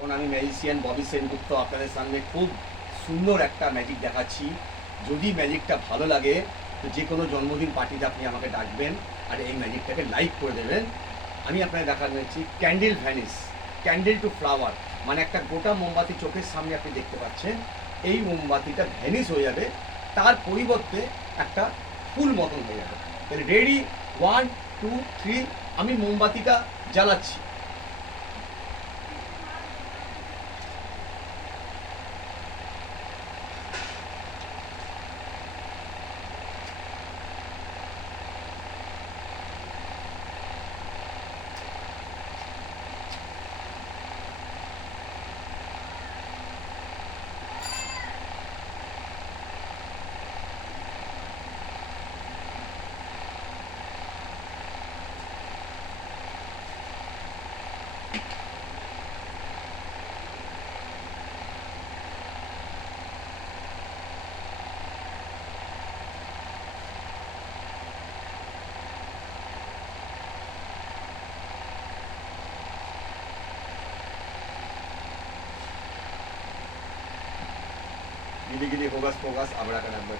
এখন আমি ম্যাজিশিয়ান ববি সেনগুপ্ত আপনাদের সামনে খুব সুন্দর একটা ম্যাজিক দেখাচ্ছি। যদি ম্যাজিকটা ভালো লাগে তো যে কোনো জন্মদিন পার্টিতে আপনি আমাকে ডাকবেন আর এই ম্যাজিকটাকে লাইক করে দেবেন। আমি আপনাকে দেখাচ্ছি candle vanish, candle to flower, মানে একটা গোটা মোমবাতি চোখের সামনে আপনি দেখতে পাচ্ছেন, এই মোমবাতিটা ভ্যানিশ হয়ে যাবে, তার পরিবর্তে একটা ফুল মতন হয়ে যাবে। তাহলে রেডি, 1 2 3, আমি মোমবাতিটা জ্বালাচ্ছি। গিলি গিলি হোগাস ফোগাস আবড়াকাডাব্বা।